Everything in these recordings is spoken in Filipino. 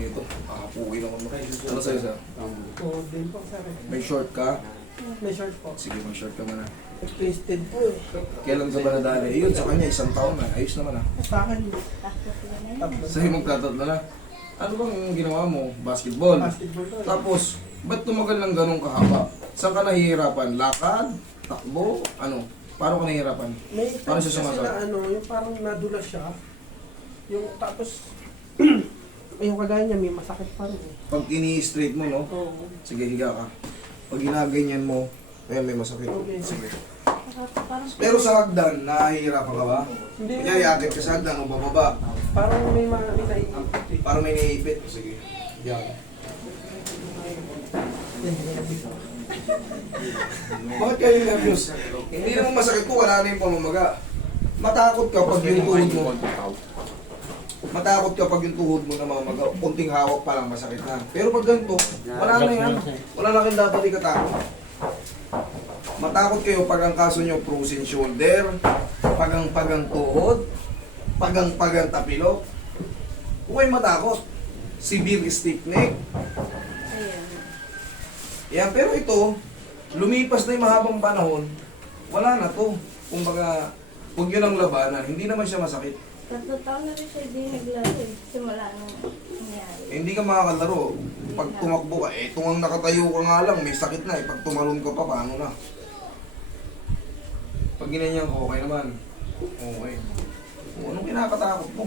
nito. Makapuwi naman mo. Ano sa'yo, sir? Oo, din po, sir. May short ka? May short po. Sige, may short ka muna. Twisted po eh. Kailan ka ba nadali? Yun, sa kanya, 1 taon na. Ayos naman ah. Sa akin, tatlo. Sa'yo magtatatlo na. Ano bang ginawa mo? Basketball. Basketball to. Tapos, ba't tumagal ng ganong kahaba? Saan ka nahihirapan? Lakad? Takbo? Ano? Paano ka nahihirapan? May Paano times siya kasi sumasakit? na ano, yung parang nadulas siya. Yung tapos, yung kagaya niya, may masakit pa rin eh. Pag ini-straight mo, no? Oo. Sige, higa ka. Pag ginaganyan mo, ayan, may masakit. Okay. Sige. Pero sa hagdan, nahihirapan ka ba? Hindi Kaya yakit ka sa hagdan o bababa. parang may naiipit eh. Para may naiipit. Sige. Yan. Bakit kayo nervous? Hindi naman masakit ko, wala na yung pamamaga. Matakot ka pag yung tuhod mo. Matakot ka pag yung tuhod mo na mamaga. Kunting hawak pa lang masakit na. Pero pag ganito, wala na yan. Wala na kayong dapat ikatakot. Matakot kayo pag ang kaso nyo frozen shoulder, pagang tuhod, pagang tapilok. Huwag kayong matakot. Severe stiff neck. Yan, pero ito, lumipas na yung mahabang panahon, wala na to. Kumbaga, huwag nyo lang labanan, hindi naman siya masakit. 3 taon na rin siya hindi naglaro eh. Simula nung nangyari. Hindi ka makakalaro. Pag tumakbo ka, kung ang nakatayo ka nga lang, may sakit na eh. Pag tumalon ka pa, paano na? Pag ginanyan ko, okay naman. Okay. Kung anong kinakatakot mo?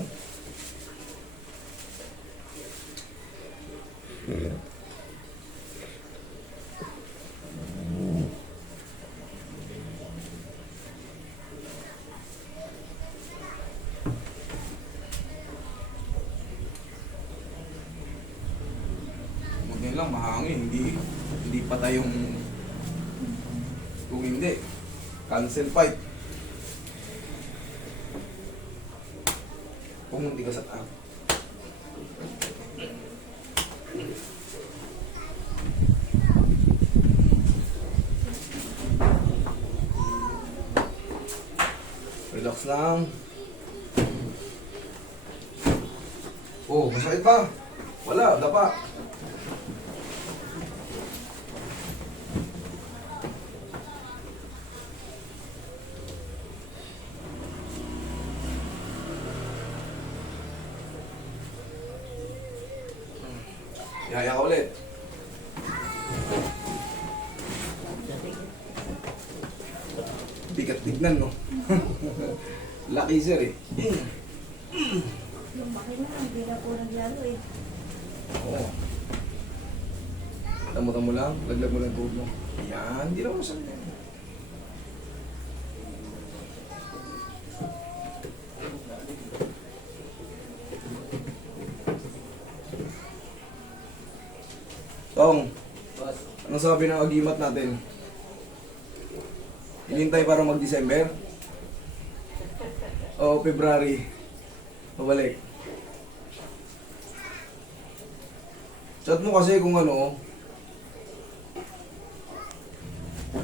Buti lang, mahangin. Hindi patay yung... Kung hindi, cancel fight. Pumunti ka sa taas. Relax lang. Oh, masakit ba? Wala, dapa. Yaya ka ulit. Bigat tignan, no? Lucky sir eh. Lumaki na, hindi na po naglaro eh. Oo. Tamo-tamo lang, laglag mo lang tuhod mo. Yan, hindi naman masakit yan. Tong, anong sabi ng agimat natin? Hinintay para mag-December? O February? Pabalik. Chat mo kasi kung ano.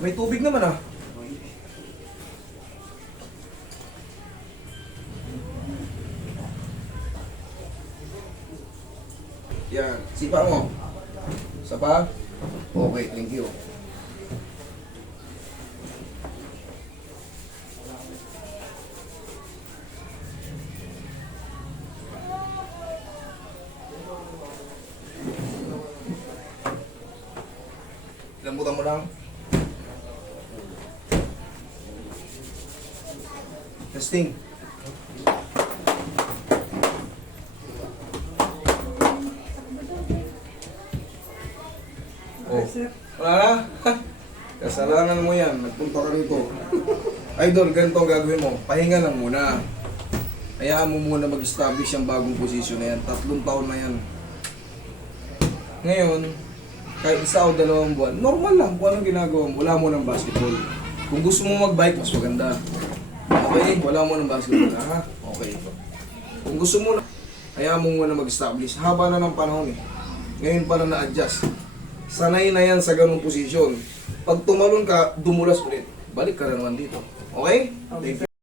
May tubig naman ah. Yan, sipa mo. Isa pa? Okay, thank you. Lambutan mo lang. Testing. Oh. Wala na? Kasalanan mo yan. Nagpunta ka rito. Idol, ganito ang gagawin mo. Pahinga lang muna. Hayaan mo muna mag-establish yung bagong posisyon na yan. 3 taon na yan. Ngayon, kahit 1 o 2 buwan, normal lang kung anong ginagawa mo. Wala mo ng basketball. Kung gusto mo mag-bike, mas maganda. Okay, wala mo ng basketball. Ha? Okay. Kung gusto mo na, hayaan mo muna mag-establish. Haba na ng panahon eh. Ngayon pa na na-adjust. Sanay na yan sa ganung posisyon. Pag tumalon ka, dumulas ulit. Balik ka na naman dito. Okay? Thank you.